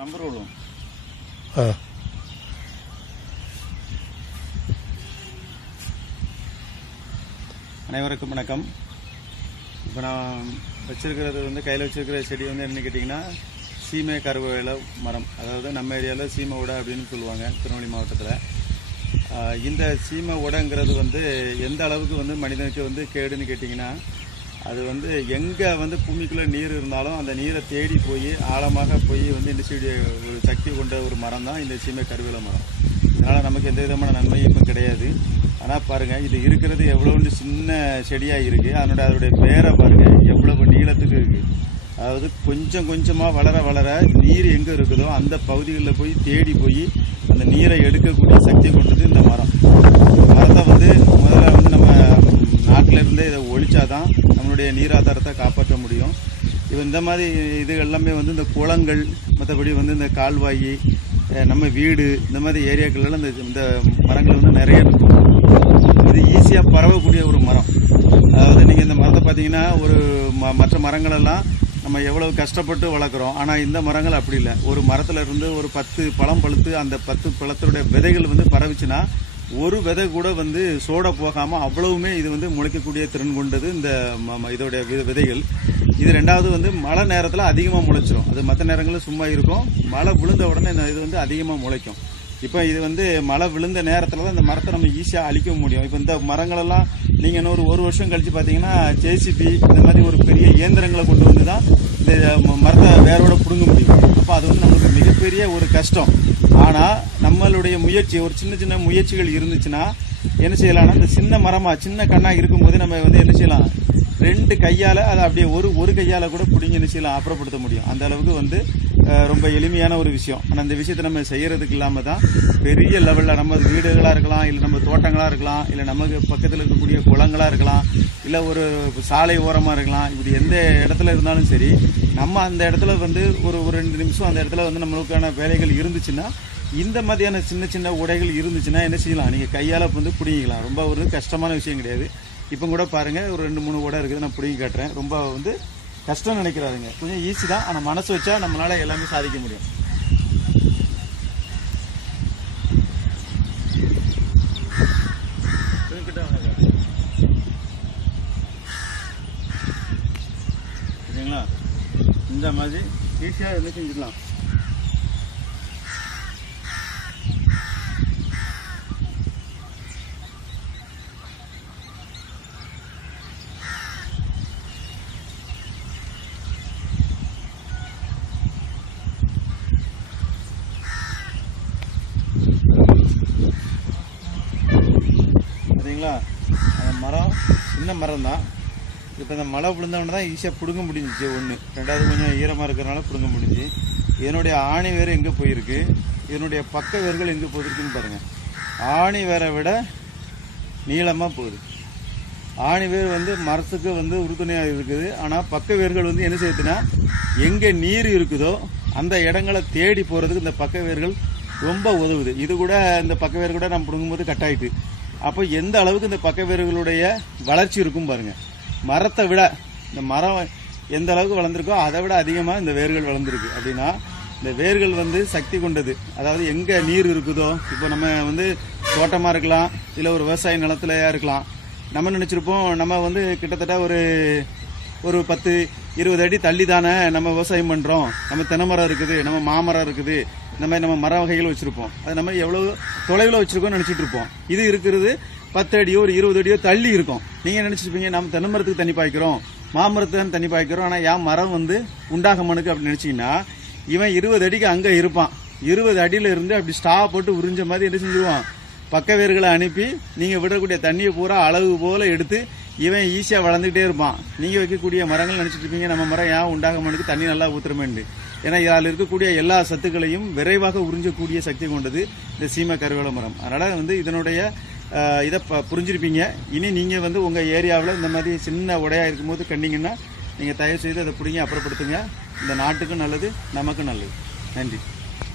Number ஆ அனைவருக்கும் வணக்கம். இப்போ நான் வச்சிருக்கிறது வந்து கையில் வச்சிருக்கிற செடி வந்து என்ன கேட்டிங்கன்னா சீமை கருவேல மரம். அதாவது நம்ம ஏரியாவில் சீமை உடை அப்படின்னு சொல்லுவாங்க திருநெல்வேலி மாவட்டத்தில். இந்த சீமை உடைங்கிறது வந்து எந்த அளவுக்கு வந்து மனிதனுக்கு வந்து கேடுன்னு கேட்டிங்கன்னா அது வந்து எங்கே வந்து பூமிக்குள்ளே நீர் இருந்தாலும் அந்த நீரை தேடி போய் ஆழமாக போய் வந்து இந்த செடி ஒரு சக்தி கொண்ட ஒரு மரம் தான் இந்த சீமை கருவேல மரம். இதனால் நமக்கு எந்த விதமான நன்மையும் இப்போ கிடையாது. ஆனால் பாருங்கள் இது இருக்கிறது எவ்வளோன்னு சின்ன செடியாக இருக்குது அதனுடைய அதனுடைய பேரை பாருங்கள் எவ்வளவு நீளத்துக்கு இருக்குது அதாவது கொஞ்சம் கொஞ்சமாக வளர வளர நீர் எங்கே இருக்குதோ அந்த பகுதிகளில் போய் தேடி போய் அந்த நீரை எடுக்கக்கூடிய சக்தி கொண்டது இந்த மரம். மரத்தை வந்து இருந்து இதை ஒழிச்சாதான் நம்மளுடைய நீராதாரத்தை காப்பாற்ற முடியும். இப்போ இந்த மாதிரி இது எல்லாமே வந்து இந்த குளங்கள் மற்றபடி வந்து இந்த கால்வாய் நம்ம வீடு இந்த மாதிரி ஏரியாக்கள்லாம் இந்த இந்த மரங்கள் வந்து நிறைய இருக்கும். இது ஈஸியாக பரவக்கூடிய ஒரு மரம். அதாவது நீங்கள் இந்த மரத்தை பார்த்தீங்கன்னா ஒரு ம மற்ற மரங்களெல்லாம் நம்ம எவ்வளோ கஷ்டப்பட்டு வளர்க்குறோம். ஆனால் இந்த மரங்கள் அப்படி இல்லை. ஒரு மரத்தில் இருந்து ஒரு பத்து பழம் பழுத்து அந்த பத்து பழத்தோடைய விதைகள் வந்து பரவிச்சுன்னா ஒரு விதை கூட வந்து சோட போகாமல் அவ்வளவுமே இது வந்து முளைக்கக்கூடிய திறன் கொண்டது இந்த ம- ம- இதோடைய விதைகள். இது ரெண்டாவது வந்து மழை நேரத்தில் அதிகமாக முளைச்சிரும். அது மற்ற நேரங்களில் சும்மா இருக்கும். மழை விழுந்த உடனே இந்த இது வந்து அதிகமாக முளைக்கும். இப்போ இது வந்து மழை விழுந்த நேரத்தில் தான் இந்த மரத்தை நம்ம ஈஸியாக அழிக்க முடியும். இப்போ இந்த மரங்களெல்லாம் நீங்கள் இன்னொரு ஒரு வருஷம் கழித்து பார்த்தீங்கன்னா ஜேசிபி இந்த மாதிரி ஒரு பெரிய இயந்திரங்களை கொண்டு வந்து தான் இந்த மரத்தை வேரோட பிடுங்க முடியும். அப்போ அது வந்து நம்மளுக்கு மிகப்பெரிய ஒரு கஷ்டம். ஆனால் நம்மளுடைய முயற்சி ஒரு சின்ன சின்ன முயற்சிகள் இருந்துச்சுன்னா என்ன செய்யலாம்னா இந்த சின்ன மரமா சின்ன கண்ணா இருக்கும்போது நம்ம வந்து என்ன செய்யலாம்? ரெண்டு கையால் அதை அப்படியே ஒரு ஒரு கையால் கூட பிடிங்கி நிச்சயம் செய்யலாம் அப்புறப்படுத்த முடியும். அந்த அளவுக்கு வந்து ரொம்ப எளிமையான ஒரு விஷயம். ஆனால் அந்த விஷயத்தை நம்ம செய்யறதுக்கு இல்லாமல் தான் பெரிய லெவலில் நம்ம வீடுகளாக இருக்கலாம் இல்லை நம்ம தோட்டங்களாக இருக்கலாம் இல்லை நமக்கு பக்கத்தில் இருக்கக்கூடிய குளங்களாக இருக்கலாம் இல்லை ஒரு சாலை ஓரமாக இருக்கலாம். இப்படி எந்த இடத்துல இருந்தாலும் சரி நம்ம அந்த இடத்துல வந்து ஒரு ஒரு ரெண்டு நிமிஷம் அந்த இடத்துல வந்து நம்மளுக்கான வேலைகள் இருந்துச்சுன்னா இந்த மாதிரியான சின்ன சின்ன உடைகள் இருந்துச்சுன்னா என்ன செய்யலாம்? நீங்கள் கையால் வந்து பிடிங்கிக்கலாம். ரொம்ப ஒரு கஷ்டமான விஷயம் கிடையாது. இப்போ கூட பாருங்க ஒரு ரெண்டு மூணு கூட இருக்குது நான் பிடிங்கி காட்டுறேன். ரொம்ப வந்து கஷ்டம் நினைக்கிறாருங்க கொஞ்சம் ஈஸி தான். ஆனால் மனசு வச்சா நம்மளால எல்லாமே சாதிக்க முடியும். சரிங்களா இந்த மாதிரி ஈஸியாக என்ன செஞ்சிடலாம் சரிங்களா அந்த மரம் சின்ன மரம் தான் இப்போ இந்த மழை விழுந்தவொடனே தான் ஈஸியாக பிடுங்க முடிஞ்சிச்சு ஒன்று ரெண்டாவது கொஞ்சம் ஈரமாக இருக்கிறனால பிடுங்க முடிஞ்சு இதனுடைய ஆணி வேர் எங்கே போயிருக்கு? இதனுடைய பக்க வேர்கள் எங்கே போயிருக்குன்னு பாருங்கள் ஆணி வேரை விட நீளமாக போகுது. ஆணி வேர் வந்து மரத்துக்கு வந்து உறுதுணையாக இருக்குது. ஆனால் பக்க வேர்கள் வந்து என்ன செய்யுதுன்னா எங்கே நீர் இருக்குதோ அந்த இடங்களை தேடி போகிறதுக்கு இந்த பக்க வேர்கள் ரொம்ப உதவுது. இது கூட இந்த பக்க வேர் கூட நம்ம பிடுங்கும்போது கட் ஆயிட்டு. அப்போ எந்த அளவுக்கு இந்த பக்க வேர்களுடைய வளர்ச்சி இருக்கும் பாருங்க. மரத்தை விட இந்த மரம் எந்த அளவுக்கு வளர்ந்துருக்கோ அதை விட அதிகமாக இந்த வேர்கள் வளர்ந்துருக்கு. அப்படின்னா இந்த வேர்கள் வந்து சக்தி கொண்டது. அதாவது எங்கே நீர் இருக்குதோ இப்போ நம்ம வந்து தோட்டமாக இருக்கலாம் இல்லை ஒரு விவசாய நிலத்துலையாக இருக்கலாம். நம்ம நினச்சிருப்போம் நம்ம வந்து கிட்டத்தட்ட ஒரு ஒரு பத்து இருபது அடி தள்ளி தானே நம்ம விவசாயம் பண்ணுறோம் நம்ம தென்னை மரம் இருக்குது நம்ம மாமரம் இருக்குது. இந்த மாதிரி நம்ம மர வகைகள் வச்சுருப்போம். அது நம்ம எவ்வளோ தொலைவில் வச்சுருக்கோம்னு நினச்சிட்டு இருப்போம். இது இருக்கிறது பத்து அடியோ ஒரு இருபது அடியோ தள்ளி இருக்கும். நீங்கள் நினச்சிருப்பீங்க நம்ம தென்னை மரத்துக்கு தண்ணி பாய்க்கிறோம். மாமரத்துக்கு தண்ணி பாய்க்கிறோம். ஆனால் ஏன் மரம் வந்து உண்டாக மனுக்கு அப்படின்னு நினச்சிங்கன்னா இவன் இருபது அடிக்கு அங்கே இருப்பான். இருபது அடியில இருந்து அப்படி ஸ்டா போட்டு உறிஞ்ச மாதிரி என்ன செஞ்சுருவான்? பக்க வேர்களை அனுப்பி நீங்கள் விடக்கூடிய தண்ணியை பூரா அளவு போல எடுத்து இவன் ஈஸியாக வளர்ந்துக்கிட்டே இருப்பான். நீங்கள் வைக்கக்கூடிய மரங்கள் நினச்சிட்டு இருப்பீங்க நம்ம மரம் ஏன் உண்டாக மனுக்கு தண்ணி நல்லா ஊத்துறமேண்டு ஏன்னா இதில் இருக்கக்கூடிய எல்லா சத்துக்களையும் விரைவாக உறிஞ்சக்கூடிய சக்தி கொண்டது இந்த சீம கருவேல மரம். அதனால் வந்து இதனுடைய இதை ப- புரிஞ்சிருப்பீங்க. இனி நீங்கள் வந்து உங்கள் ஏரியாவில் இந்த மாதிரி சின்ன உடையாக இருக்கும்போது கண்டிங்கன்னா நீங்கள் தயவு செய்து அதை பிடிங்க அப்புறப்படுத்துங்க. இந்த நாட்டுக்கும் நல்லது நமக்கும் நல்லது. நன்றி.